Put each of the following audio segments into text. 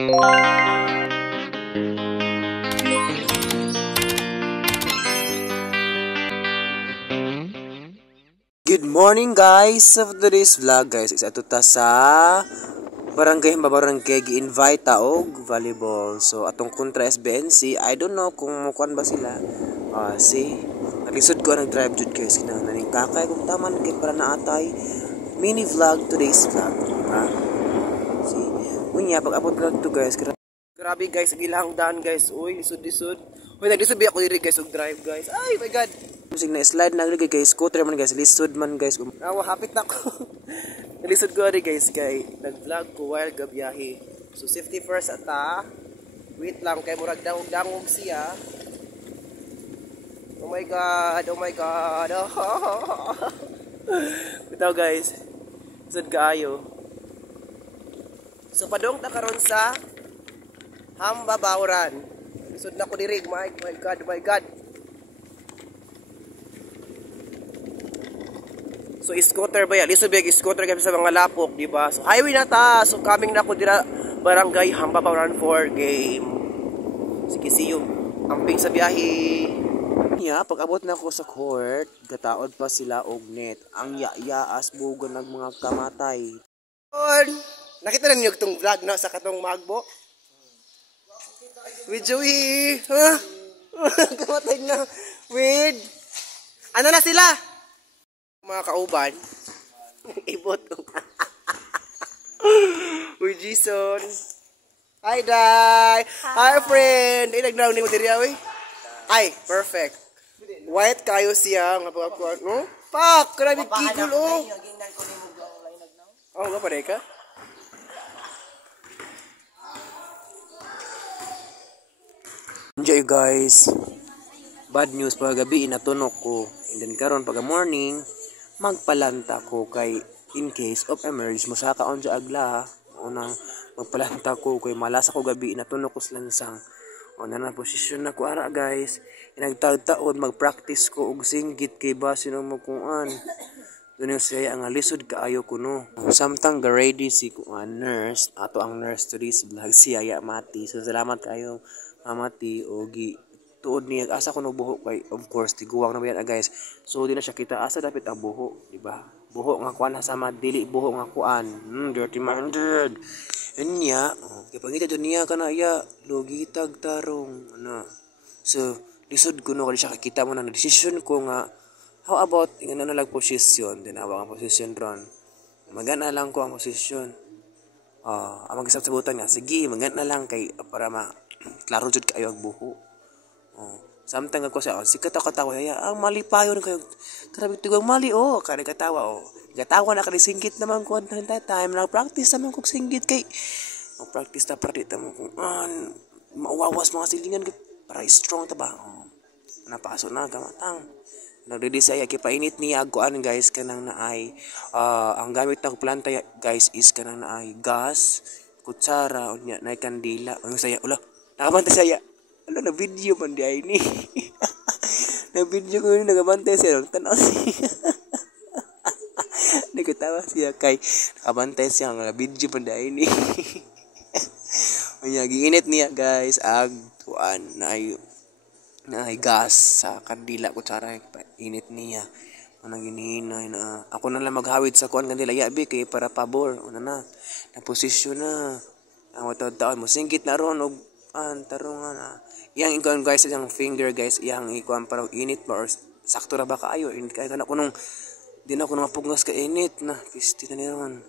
Good morning guys! So for today's vlog guys is ato ta sa barangay gi-invite ta og volleyball. So atong kontra SBNC, I don't know kung mukuan ba sila. See, naglisod ko nag-drive jud guys kinahanglan kakay kung taman kay para naatay mini vlog today's vlog. See, unya pag-abot vlog to guys. Grabe guys, gilang daan guys. Uy, lisod-lisod. Uy, naglisod biya ko diri guys og drive guys. Ay my god. Musik na slide na rin guys, scooter man guys, lisod man guys. Hapit na ko. Lisod ko rin guys, kay nag-vlog ko while gabiyahe. So safety first ata. Wait lang, kay murag dangog siya. Oh my god, oh my god. Bitaw guys, lisod kaayo. So padong ta karon sa Hambabawran. Lisod na ko diri, my god, oh my god. So scooter ba yan? Lisod ba yung scooter kami sa mga lapok, di ba? So highway na ta. So coming na ko dira barangay Hambabawran for game. Sige, see you. Amping sa biyahe. Yeah, pag abot na ko sa court, gataod pa sila og net. Ang yaas bugon ng mga kamatay. Nakita na niyo itong vlog na sa katong magbo? With Joey. Huh? Kamatay na. With. Ano na sila? Mga kauban. Ibot. Uy, Jason. Hi, Day. Hi, friend. Ay, nag-drown ni mo diri, oy. Ay, perfect. White kayo siya. Nga pagkakuan. Oh, pak. Karami kikul, oh. Oh, nga pa rin ka? Enjoy, guys. Bad news pag gabi, inatunok ko. And then karon pag morning, magpalanta ko kay in case of emergency mo sa kaon sa agla. Unang magpalanta ko kay malas ako gabi, inatunok ko sa lansang. Una na posisyon na ko ara guys. Inagtaod mag-practice ko og singgit kay ba sino mo kuan. Doon yung siya ang lisod kaayo ko no. Samtang ga-ready si kuan nurse, ato ang nurse to this vlog siya Mati. So salamat kayo Mati ogi tuod niya asa ko no buho kay of course tiguwang na ba yan guys. So di na siya kita asa dapat ang buho, di ba? Buho nga kuan sama dili buho nga kuan. Dirty minded. Nya, kay pangita jud niya kana ya logitag tarong ano. So lisod ko no kay siya kita mo na decision ko nga how about ingana na lang position din awang position ron. Magana lang ko ang position. Ang magsasabutan nga sige magana lang kay para ma klaro jud kayo ang buho. Samtang ako siya, si katawa ya, ang mali pa yun kayo. Grabe tigong mali kada katawa Katawa na kalisingkit naman ko at time na practice naman kong singgit kay. Practice na para dito mo kung mauwawas mga silingan para strong taba. Napaso na gamatang. Nagre-desaya kipainit niya aguan guys kanang naay ang gamit na planta guys is kanang naay gas, kutsara, unya naay kandila. Ang saya ulo. Nakabantay saya. Ano na video man di ay ni. Na video ko ni nagabantay siya tanaw siya. Nagatawa siya kay nakabantay siya nga video man di ay ni. Unya giinit niya guys ag tuan na ay gas sa kandila kutsara init niya. Anang ginihinay na ako na lang maghawid sa kuan kandila yabi kay para pabor una na posisyon na ang taon mo singgit na ron og tarungan yang ikuan guys yung finger guys yang ikuan parang init ba or sakto ra ba kaayo init kay kana kunong di na ko mapugnas ka init na pisti na niron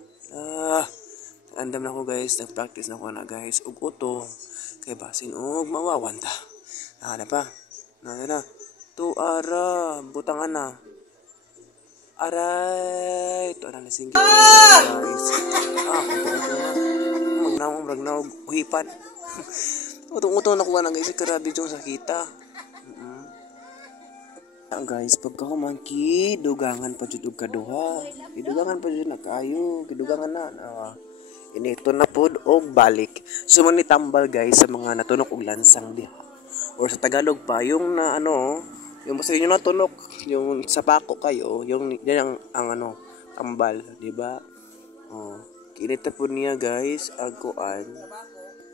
andam na ko guys nag-practice na ko na guys ug uto kay basin og mawawan ta na pa na to ara butangan na aray to na singgit guys magnaw uhipan utong-utong nakuha na guys, grabe yung sakita. Guys, pagka kumangki, dugangan pa dyan kaduha. Kidugangan pa dyan na kayo. Kidugangan na. Inito na po o balik. So, manitambal guys sa mga natunok og lansang diha. Or sa Tagalog pa, yung na yung basta yung natunok, yung sa pako kayo, yung yan ang tambal, di ba? Kinita po niya guys, aguan.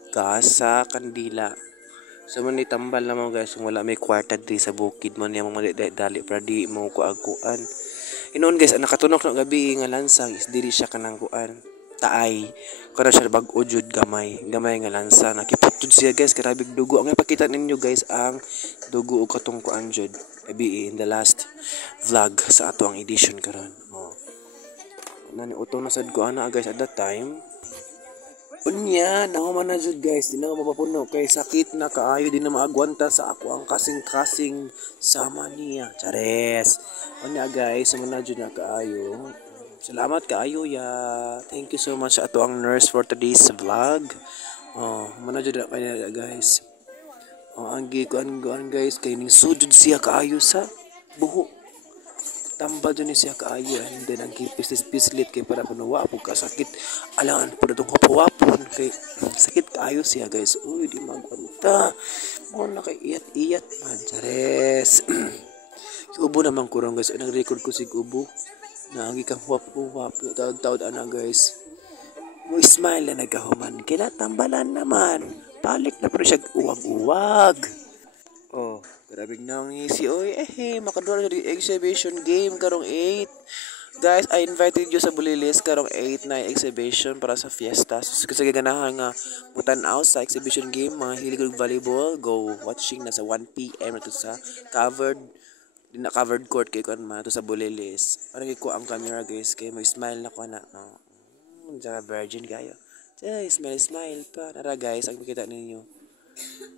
gas sa kandila. So man tambal na mo guys, kung wala may kwarta di sa bukid man yung mga dali para di mo kuan. Inoon guys, ang nakatunok na gabi nga lansang is diri siya kanang kuan. Taay. Kada siya bag-o jud gamay. Gamay nga lansa. Nakiputod siya guys, karabig dugo. Ang ipakita ninyo guys ang dugo o katong kuan jud. Gabi in the last vlog sa ato ang edition karon. Oh. Nani utong nasad ko ana guys at that time. Unya, nahuman na jud guys, di na mapapuno kay sakit na kaayo, di na maagwanta sa ako ang kasing-kasing sama niya. Chares. Unya guys, sama na jud na kaayo. Salamat kaayo ya. Thank you so much ato ang nurse for today's vlog. Oh, mana jud na kaya guys. Oh, ang gikuan guys kay ning sudod siya kaayo sa buho. Tambal dun siya kaayo and then ang kipis-pislit kay para punawa po kasakit alangan po na itong kapawapon kay sakit kaayo siya guys. Uy di magwanta mo na kay iyat-iyat man chares. Si ubo naman kurang guys, nag-record ko si ubo na ang ikang wapo-wapo taod-taod ana guys mo smile na nagkahuman kila tambalan naman balik na pero siya uwag-uwag. Oh, grabing nang si oy makadura sa exhibition game karong 8. Guys, I invited you sa Bulilis karong 8 na exhibition para sa fiesta. So kasi ganahan nga mutan-aw sa exhibition game mga hilig og volleyball, go watching na sa 1 PM na to sa covered court kay kon man to sa Bulilis. Para ko ang camera guys kay mo smile na ko na. Diyan virgin kayo. Smile pa. Nara guys, ang makita ninyo.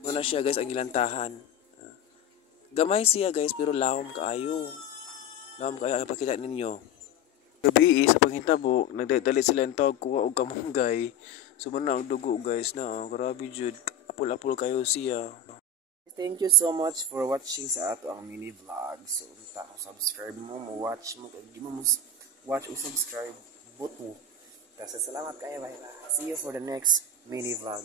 Muna siya guys ang gilantahan. Gamay siya guys pero lawom kaayo. Lawom kaayo ang pakita ninyo. Gabi sa panghitabo, nagdali sila ng tawag kuha og kamunggay. So man na ang dugo guys na. Grabe jud. Apol-apol kayo siya. Thank you so much for watching sa ato ang mini vlog. So unta subscribe mo, watch mo kay di mo watch o subscribe buto. Kasi salamat kayo. Bye. See you for the next mini vlog.